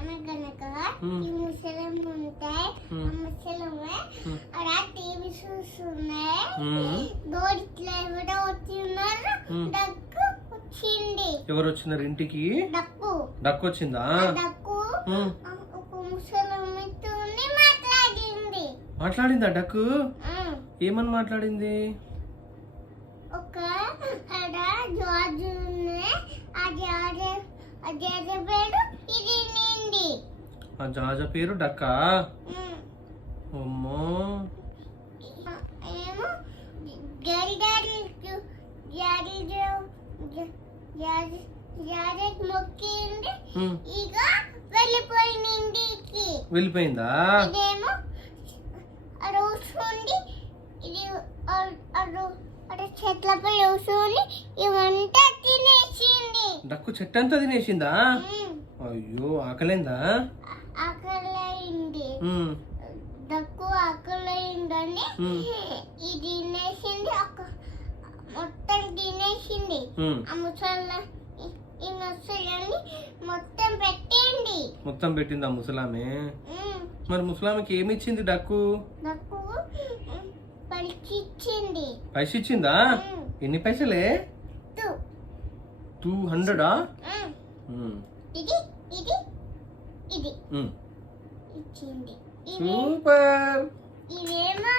అనగనగా ఈ ముసలం ఉంటాయి. ఆ ముసలమే అలా టీవీ చూస్తున్నాయి. దోడిట్లో ఎవరో వచ్చిన్నారు. డక్కు వచ్చింది. ఎవరు వచ్చినారు ఇంటికి? డక్కు వచ్చిందా? డక్కు ఒక ముసలమ్మతోని మాట్లాడింది. మాట్లాడిందా డక్కు? ఏమని మాట్లాడింది? ఒక జార్జ్ ఆ జార్జ్ పేరు ఇది నిండి. ఆ జాజ పేరు డక్కా? అమ్మో. ఏమో జార్జ్ మొక్కింది. ఇక వెళ్ళిపోయింది ఇంటికి. వెళ్ళిపోయిందా? ఇదేమో కూర్చోండి. ఇది చెట్లపై కూర్చొని ఇవంతా తినేసింది. డక్కు చెట్టంతా తినేసిందా? అయ్యో ఆకలిందా? ఆకలైంది. డక్కు ఆకలైందని ఇది తినేసింది. మొత్తం తినేసింది. ఆ ఈ ముసలాన్ని మొత్తం పెట్టింది. మొత్తం పెట్టింది ఆ ముసలామే. మరి ముసలామెకి ఏమి ఇచ్చింది డక్కు? డక్కు పైసిచ్చింది. పైసిచ్చిందా? ఎన్ని పైసలే? 200. ఇది ఇది ఇది ఇచ్చింది. సూపర్. ఇవేమో